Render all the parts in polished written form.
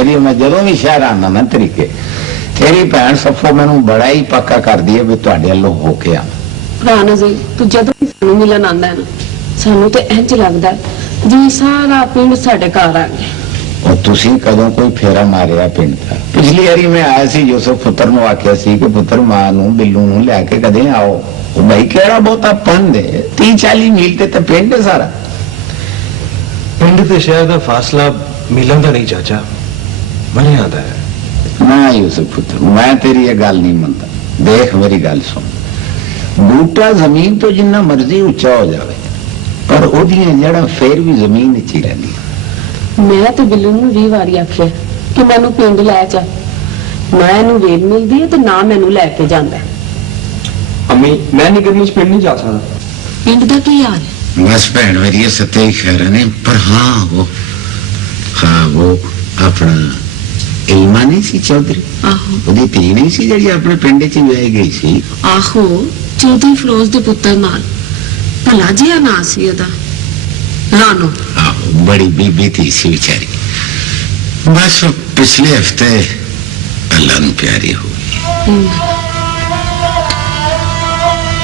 मेरी मैं जदों भी शहर आना ना तरीके तेरी भैन सफो मैनू बड़ा ही पक्का कर दी है भी तुहाडे वल्लों हो के आ भरा नज़ीर तू जदों भी सानू मिलन आंदा है ना सानू तो इंज लगदा जिवें सारा पिंड साडे घर आ गया। और तुसी कदों कोई फेरा मारिया पिंड का? पिछली बारी मैं आया सी यूसुफ पुत्र नूं आख्या सी कि पुत्र मां नूं बिल्लू नूं लैके कदे आओ भाई केड़ा बहुता पंध है 30-40 मील ते पिंड है सारा। पिंड ते शहर का फासला मीलों का नहीं चाचा मने आता है ना यूसुफ पुत्र मैं तेरी ये गल नहीं मनता। देख मेरी गल सुन बूटा जमीन तो जिन्ना मर्जी उच्चा हो जाए पर ओदियां जड़ां फिर भी जमीन विच ही रहिंदियां। मैं तो बिल्लू नूं 20 वारी आख्या कि मैनू पिंड लै जा ना इहनूं वेल मिलदी है ते ना मैनू लैके जांदा। अम्मी मैं नहीं गर्मी पिंड नहीं जा सकता। पिंड दा की हाल है? बस भैन मेरी सत्य ही खैर ने पर हाँ वो अपना इल्मा नहीं सी चौधरी ओदी धी नहीं सी जिहड़ी अपने पिंड च विआही गई सी। आहो चौधरी फिरोज दे पुत्तर नाल भला जिहा नां सी ओदा रानो। आहो बड़ी बीबी थी सी बेचारी बस पिछले हफ्ते अल्लाह नूं प्यारी हो गई।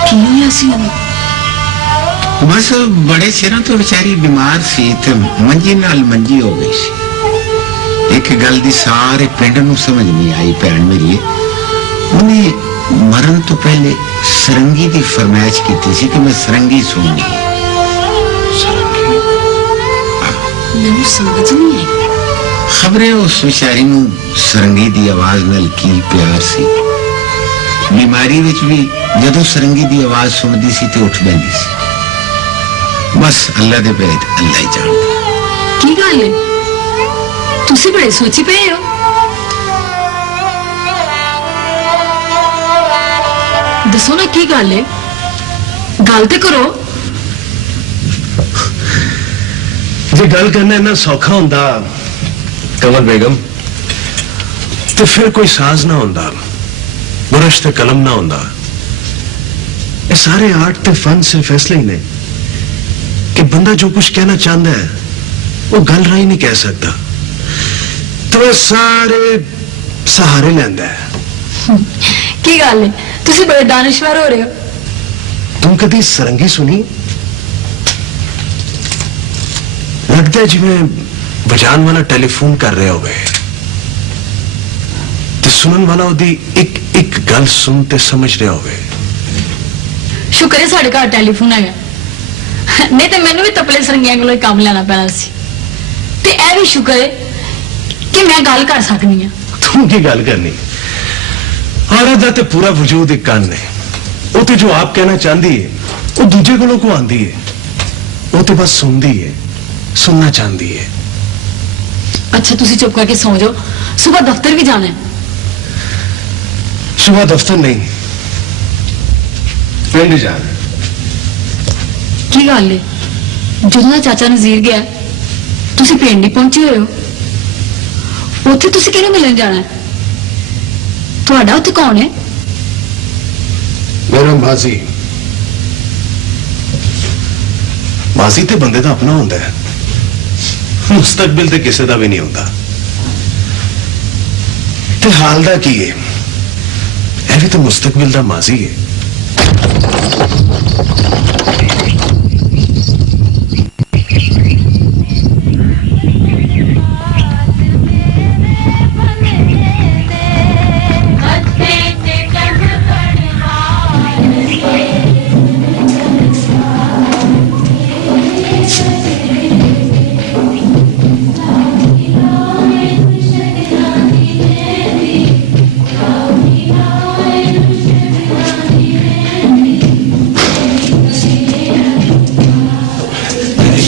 की होया सी ओनू? बस बड़े चिरों तो बेचारी बीमार सी ते मंजी नाल मंजी हो गई सी। एक गल दी सारे पिंड नूं समझ नहीं आई भैन मेरी उन्हें मरण तो पहले सरंगी दी फरमाइश की सी कि मैं सरंगी सुननी है। मैनू समझ नहीं आई खबरें उस बेचारी नूं सरंगी दी आवाज नाल की प्यार सी। बीमारी विच भी जदों सरंगी दी आवाज सुनदी सी ते उठ बैंदी सी। बस अल्लाह दे भेद अल्लाह ही जानदा। की गल है तुसी बड़े सोची पे हो? दसो ना की गल है गल ते करो। जे गल करना इन्ना सौखा होंदा कमल बेगम तो फिर कोई साज ना होंदा बुरश ते कलम ना होंदा। ये सारे आर्ट ते फन से फैसले ही ने कि बंदा जो कुछ कहना चाहता है वो गल राही नहीं कह सकता तो सारे सहारे लेंदा है। की गल है तुसी बड़े दानिशवर हो रहे हो। तुम कभी सरंगी सुनी? लगता है जिवें बजान वाला टेलीफोन कर रहे हो गए तो सुनन वाला ओदी एक एक गल सुन ते समझ रहे हो गए। शुक्र है साढ़े घर टेलीफोन है नहीं तो मैनू भी तपले सरंगियां कोलों काम लेना पैना सी। ते ऐ भी शुक्र है कि मैं गल कर सकनी हां। तुम की गल करनी औरत दा ते पूरा वजूद एक कान है वो तो जो आप कहना चाहती है वो दूजे कोलों को आंदी है वो तो बस सुनती है सुनना चाहती है। अच्छा तुसी चुप करके सो जाओ सुबह दफ्तर भी जाना है। सुबह दफ्तर नहीं पिंड जाना। की गल है ਜਦੋਂ ਦਾ ਚਾਚਾ ਨਜ਼ੀਰ ਗਿਆ ਤੁਸੀਂ ਪਿੰਡ ਹੀ ਪਹੁੰਚੇ ਹੋਏ ਹੋ ਉੱਥੇ ਤੁਸੀਂ ਕਿਹਨੂੰ ਮਿਲਣ ਜਾਣਾ ਹੈ? ਤੁਹਾਡਾ ਉੱਥੇ ਕੌਣ ਹੈ? मेरा माजी माजी ते बंदे का अपना होंदा है मुस्तकबिल ते किसी का भी नहीं होता। ते हाल दा की है यह भी तो मुस्तकबिल दा माजी है।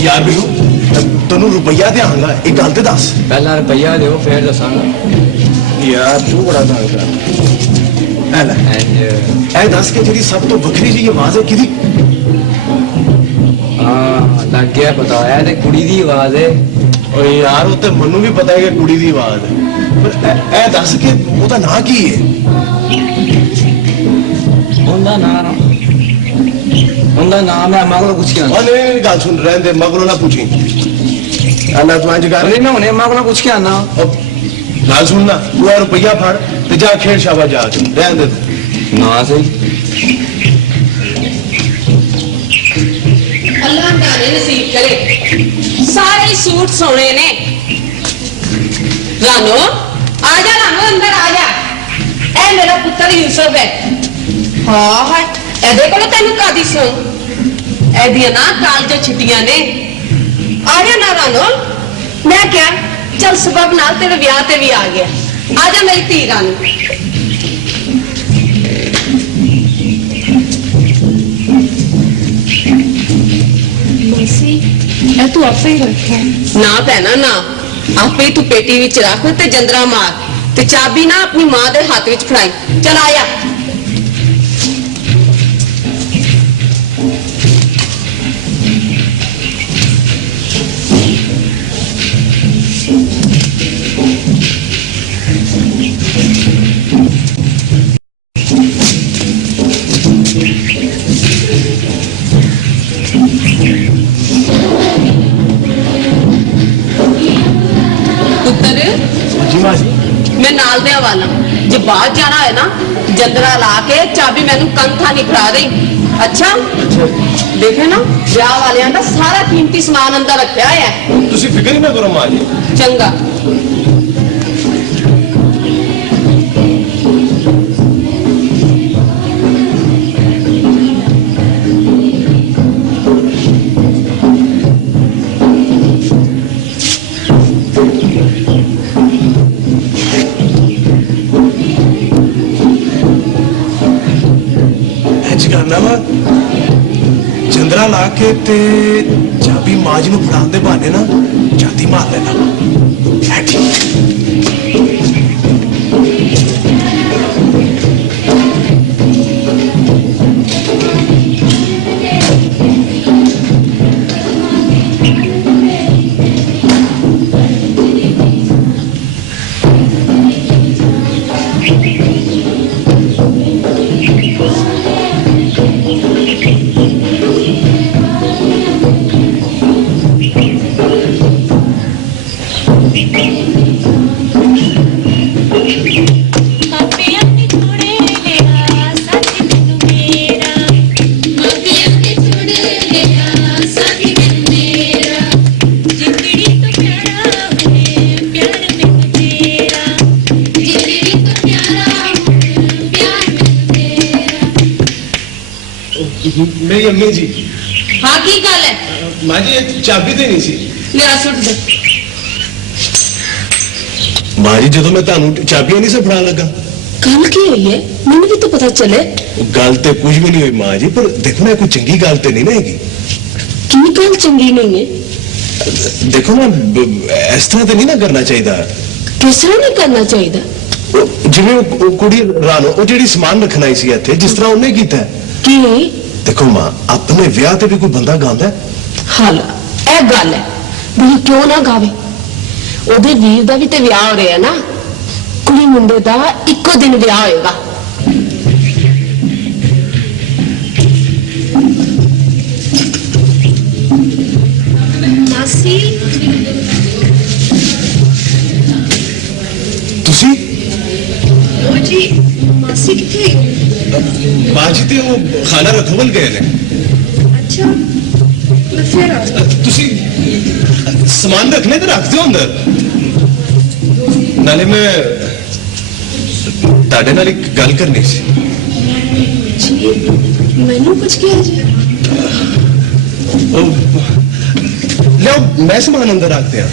यार बिलू तेन रुपया देंगा एक गल तो दस। पहला रुपया दो फिर दसांगा। यार तू बड़ा तंग कर दस के जी सब तो वखरी जी आवाज है कि लग गया पता है ते कुड़ी दी आवाज है। और यार वो तो मनु भी पता है कि कुड़ी दी आवाज है पर ए दस के ओदा नाम की है? उनदा नाम है मगलो कुछ क्या? अरे गल सुन रहने दे मगलो ना पूछी अल्लाह तू इंज कर अरे मैं हुने मगलो कुछ क्या ना नाल सुनना तू आ रुपया फड़ ते जा खेड़ शाबा जा के रहन दे तू। ना सही अल्लाह गाने नसीब करे सारे सूट सोने ने रानो आजा रानो अंदर आजा ए मेरा पुत्र यूसुफ है हाँ है एदे कोल तेन कादी सो एदियां ना कालज छुट्टियां ने आजा ना रानो मैं क्या चल सबब नाल तेरे ब्याह ते भी आ गया आजा मेरी धी रानो तू आपे ही रख ना भैना ना आपे ही तू पेटी विच रख ते जंदरा मार ते चाबी ना अपनी मां दे हाथ विच फड़ाई चल आया जी मां जी मैं नाल दे वाला जे बाहर जाना है ना जंदरा ला के चाबी मैनू कंथा नहीं फड़ा रही अच्छा देखे ना ब्याह वाले का सारा कीमती समान अंदर रखा है तुसी फिक्र ही ना करो मां जी चंगा चंद्रा ला के ते चाबी मां जी नूं फड़ाउण दे बहाने ना जाती मार लेना है ठीक मेरी अम्मी जी हाँ की गल है मां जी चाबी देनी सी लिया सुट दे मां जी जो मैं तुहानू चाबियां नहीं से फड़ा लगा गल की हुई है मैंने भी तो पता चले गल तो कुछ भी नहीं हुई मां जी पर देखो ना कोई चंगी गल तो नहीं ना हैगी की गल चंगी नहीं है देखो ना इस तरह तो नहीं ना करना चाहिए किस तरह नहीं करना चाहिए जिवें कुड़ी रानो वो जेडी समान रखना ही सी इत्थे जिस तरह उन्हें कीता की देखो मां अपने विआह ते भी कोई बंदा गांदा है हाल ए गल है भी क्यों ना गावे ओदे वीर दा भी ते विआह हो रहा है ना कुड़ी मुंडे दा इक्को दिन विआह होएगा मासी तुसी ओ जी मासी किथे मां जी ते वो खाना रखवल गए ने अच्छा मैं फिर आ तुसी सामान रखने तो रख दो अंदर नाले मैं ताड़े नाल एक गल करनी सी जी मैनू कुछ किया जी लो मैं सामान अंदर रख दिया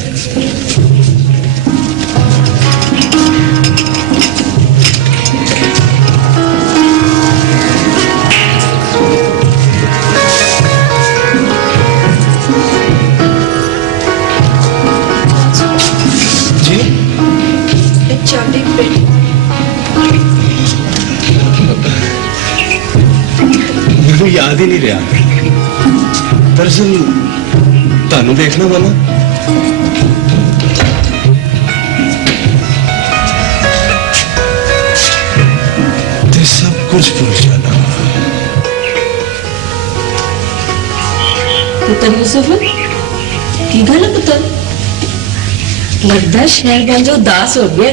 चाबी पेटी मेनू याद ही नहीं रहा दरअसल तानू देखना वाला ते सब कुछ भूल जाना पुत्र यूसुफ की गल है पुत्र लगता शहर गंज उदास हो गया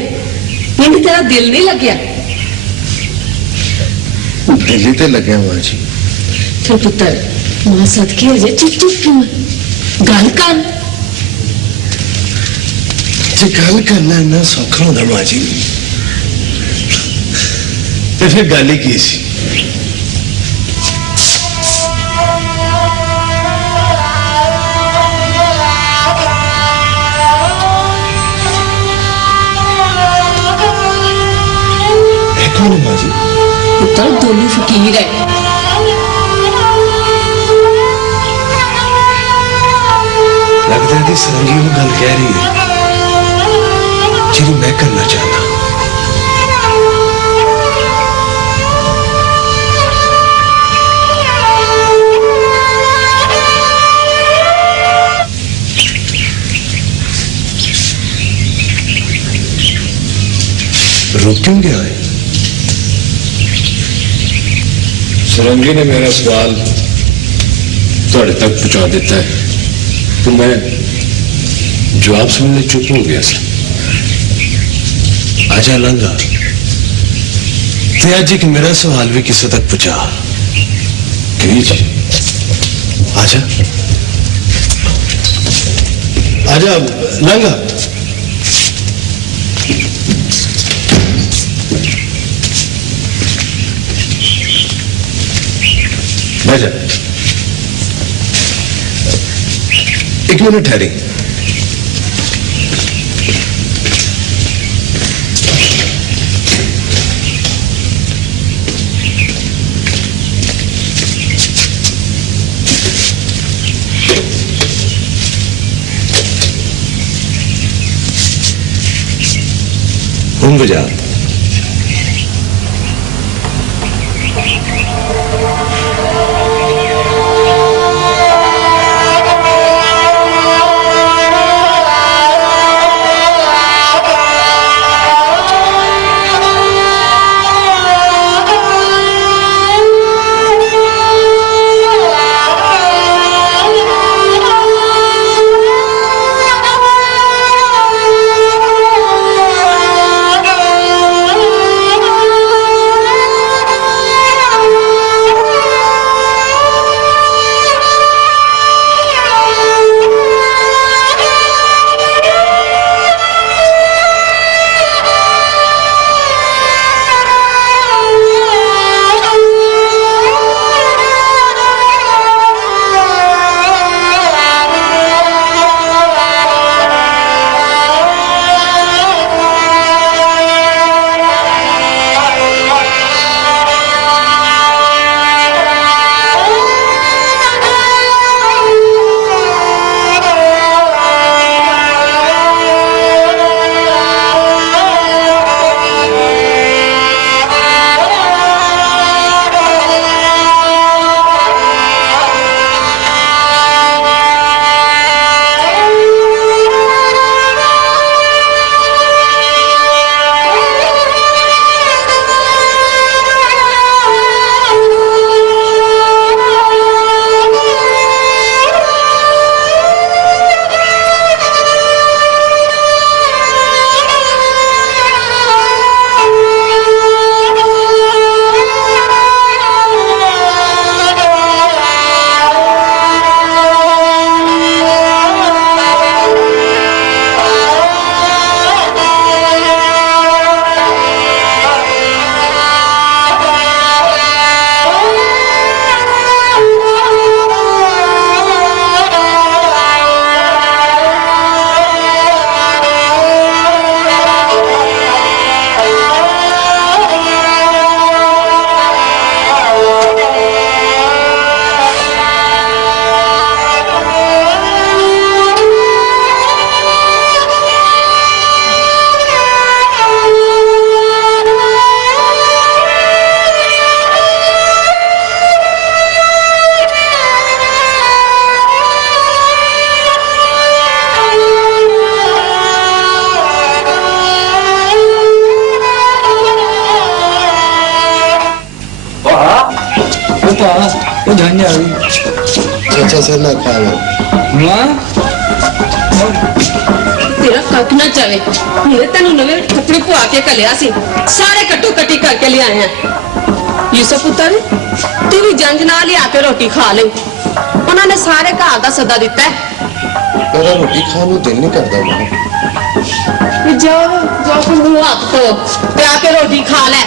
पिंड तेरा दिल नहीं लग्या दिल्ली ते लगे मां जी फिर पुत्र मां सदके हो जाए चुप चुप क्यों गल कर जे गल करना इन्ना सौखा होंदा मां जी ते फिर गल ही की सी कौन है मां जी पुत्र दोनों फकीर है लगता है कि सरंगी वो गल कह रही है जिन्हें मैं करना चाहता रुक क्यों गया है सरंगी ने मेरा सवाल थोड़े तक पहुंचा देता है तो मैं जवाब सुनने चुप हो गया सर आजा लंगा ते अज एक मेरा सवाल भी किसी तक पहुंचा जी आजा आजा लंगा बैठ जा एक मिनट ठहरी हूं बजा वो जाने आ गई चाचा से ना खा लो माँ ਤੇਰਾ ਕੱਖ ਨਾ ਜਾਵੇ। ਹੁਣੇ ਤੈਨੂੰ ਨਵੇਂ ਕੱਪੜੇ ਪਵਾ ਕੇ ਘੱਲਿਆ ਸੀ, ਸਾਰੇ ਕੱਟੋ ਕੱਟੀ ਕਰਕੇ ਲਿਆਏ ਆ। ਯੂਸਫ ਪੁੱਤਰ, ਤੂੰ ਵੀ ਜੰਜ ਨਾਲ ਲਿਆ ਕੇ ਰੋਟੀ ਖਾ ਲੈ। ਉਹਨਾਂ ਨੇ ਸਾਰੇ ਘਰ ਦਾ ਸੱਦਾ ਦਿੱਤਾ ਹੈ। मेरा रोटी खाने को दिल नहीं करता मां। ਜਾਓ ਤੂੰ ਮੂੰਹ ਹੱਥ ਧੋ ਤੇ ਆ ਕੇ ਰੋਟੀ ਖਾ ਲੈ।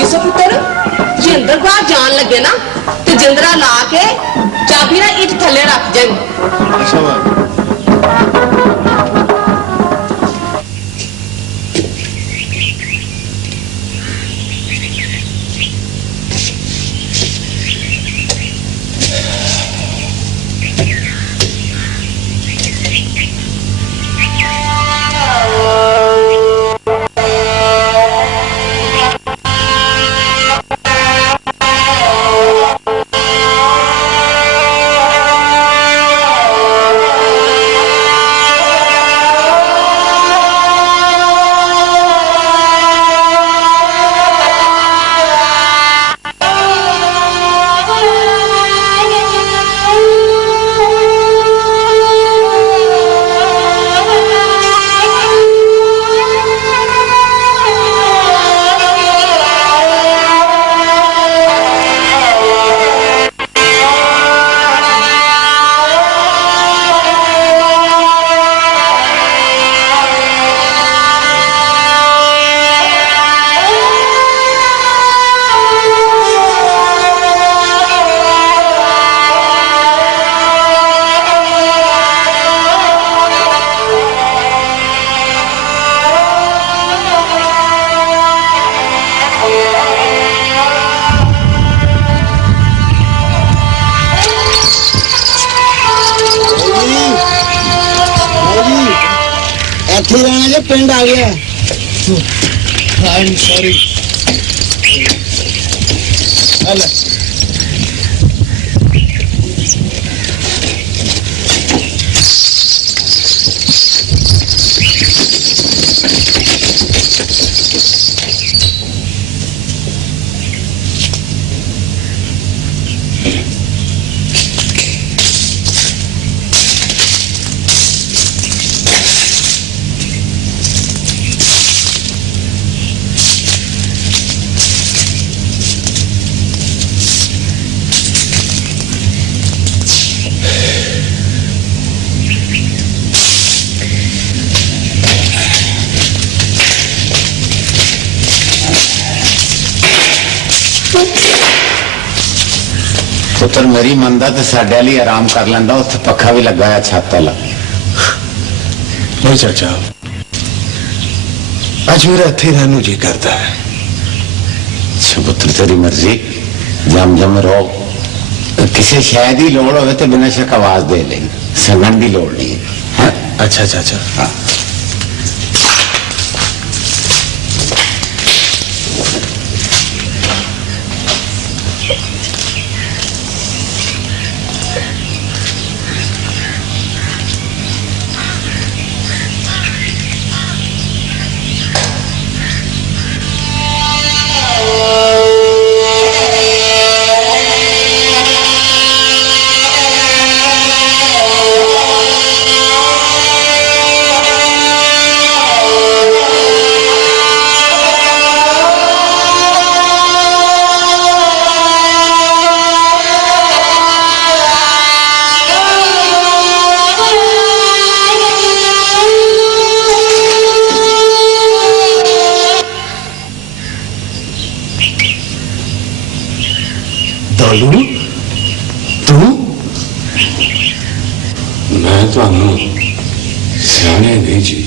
ਯੂਸਫ ਪੁੱਤਰ, ਜੇ ਅੰਦਰ ਬਾਹਰ ਜਾਣ ਲੱਗੇ ਨਾ ਤੇ ਜਿੰਦਰਾ ਲਾ ਕੇ ਚਾਬੀ ਨਾ ਇੱਟ ਥੱਲੇ ਰੱਖ ਜਾਈਂ। अच्छा मां। ਇੱਥੇ ਰਹਿਣਾ ਜੇ ਪਿੰਡ ਆ ਗਿਆ। I'm sorry. ਹਲੇ ਪੁੱਤਰ ਮੇਰੀ ਮੰਨਦਾ ਤੇ ਸਾਡੇ ਲਈ ਆਰਾਮ ਕਰ ਲੈਂਦਾ। ਉੱਥੇ ਪੱਖਾ ਵੀ ਲੱਗਾ ਆ ਛੱਤ ਵਾਲਾ। नहीं चाचा, आज मेरा ਇੱਥੇ ਰਹਿਣ ਨੂੰ ਜੀ ਕਰਦਾ ਹੈ। ਅੱਛਾ ਪੁੱਤਰ ਤੇਰੀ ਮਰਜ਼ੀ, ਜਮ ਰੋ। ਕਿਸੇ ਸ਼ਾਇਦ ਦੀ ਲੋੜ ਹੋਵੇ ਤੇ ਬਿਨਾਂ ਸ਼ੱਕ ਆਵਾਜ਼ ਦੇ ਲੈ, ਸੰਗਣ ਦੀ ਲੋੜ ਨਹੀਂ ਹੈ। अच्छा चाचा, हाँ। दालू तू? मैं ਤੁਹਾਨੂੰ ਸਿਆਣੇ ਨਹੀਂ ਜੀ।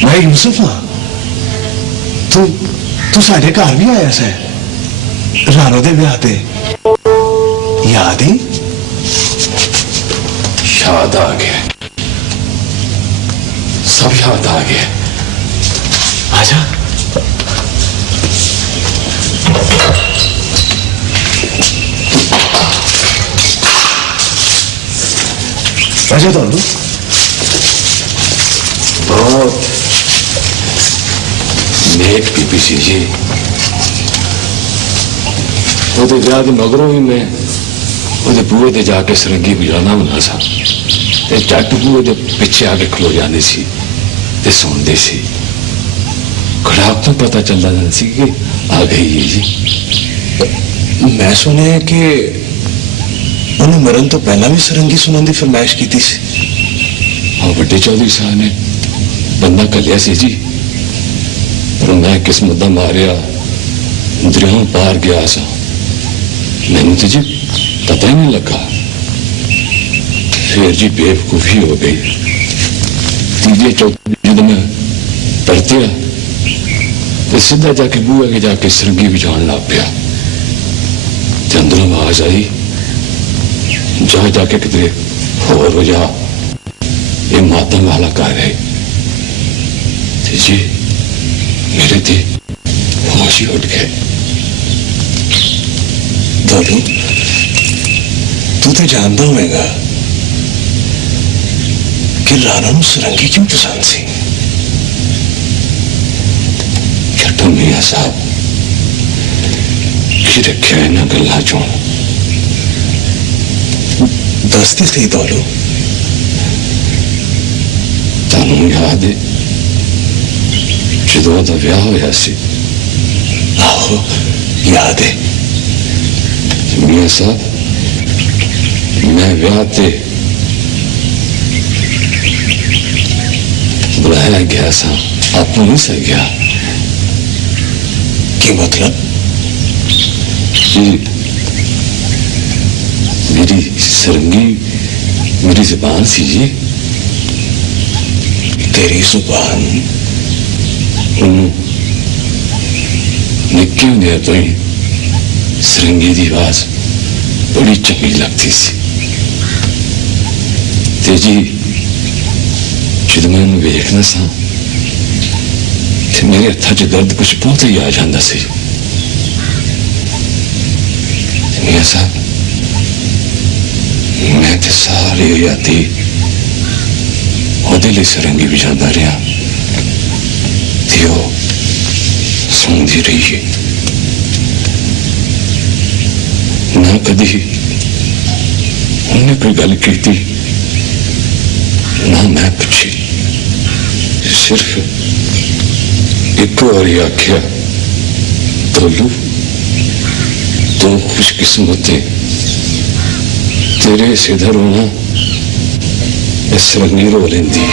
मैं यूसुफ हाँ। तू साढ़े घर भी आया सै रानो दे ब्याह ते, याद ही? याद आ गया, सब याद आ गया। आजा। आजा दालू। बहुत नेक बीबी सी जी। ਉਹਦੇ ਵਿਆਹ ਦੇ ਮਗਰੋਂ ਵੀ ਮੈਂ ਉਹਦੇ ਬੂਹੇ ਤੇ ਜਾ ਕੇ ਸਰੰਗੀ ਵਜਾਉਣਾ ਹੁੰਦਾ ਸਾਂ ਤੇ ਝੱਟ ਬੂਹੇ ਦੇ ਪਿੱਛੇ ਆ ਕੇ ਖਲੋ ਜਾਂਦੇ ਸੀ ਤੇ ਸੁਣਦੇ ਸੀ। ਖੜਾਕ ਤੋਂ ਪਤਾ ਚੱਲਦਾ ਜਾਂਦਾ ਸੀ ਕਿ ਆ ਗਈ ਹੈ ਜੀ। ਮੈਂ ਸੁਣਿਆ ਕਿ ਉਹਨੇ ਮਰਨ ਤੋਂ ਪਹਿਲਾਂ ਵੀ ਸਰੰਗੀ ਸੁਣਨ ਦੀ ਫਰਮਾਇਸ਼ ਕੀਤੀ ਸੀ। ਹਾਂ, ਵੱਡੇ ਚੌਧਰੀ ਸਾਹਿਬ ਨੇ ਬੰਦਾ ਘੱਲਿਆ ਸੀ ਜੀ, ਪਰ ਮੈਂ ਕਿਸਮਤ ਦਾ ਮਾਰਿਆ ਦਰਿਆਓਂ ਪਾਰ ਗਿਆ ਸਾਂ। ਮੈਨੂੰ ਤੇ ਜੀ ਪਤਾ ਹੀ ਨਹੀਂ ਲੱਗਾ। फिर जी बेवकूफी हो गई। तीजे चौथे जब मैं परतिया तो सीधा जाके बूहे के जाके सरंगी बजान लग पिया। अंदरों आवाज आई, जा जाके कितने होर वजह ये मातम वाला घर है। जी मेरे थे होश ही उठ गए। दोनों तू तो जानता होगा कि राणा नूं सरंगी क्यों पसंद सी। छठो मियां साहब की रखिया इन्हां गल्लां चों। दसते सी दोनों तुहानूं याद है जदों दा विआह होया सी? आहो याद है। मियां साहब मैं विआह ते बुलाया गया सा, आप नहीं सह गया। की मतलब? जी मेरी सरंगी मेरी जुबान सी जी। तेरी जुबान? निक्के होंदे तो ही सरंगी की आवाज बड़ी चंगी लगती सी। ते जी जब मैं उन्हें वेखना सा तो मेरे हत्थों च दर्द कुछ बहुत ही आ जाता सी। मियां साहब मैं तो सारी आजादी ਉਹਦੇ ਲਈ ਸਰੰਗੀ ਵਜਾਉਂਦਾ ਰਿਹਾ ਤੇ ਉਹ ਸੁਣਦੀ ਰਹੀ ਹੈ। ਨਾ ਕਦੀ ਉਹਨੇ ਕੋਈ ਗੱਲ ਕੀਤੀ ਨਾ ਮੈਂ ਪੁੱਛੀ। सिर्फ एक बार आख्या, तोलू तो खुशकिस्मत है तेरे सिधर होना इस रंगी रो लेंदी।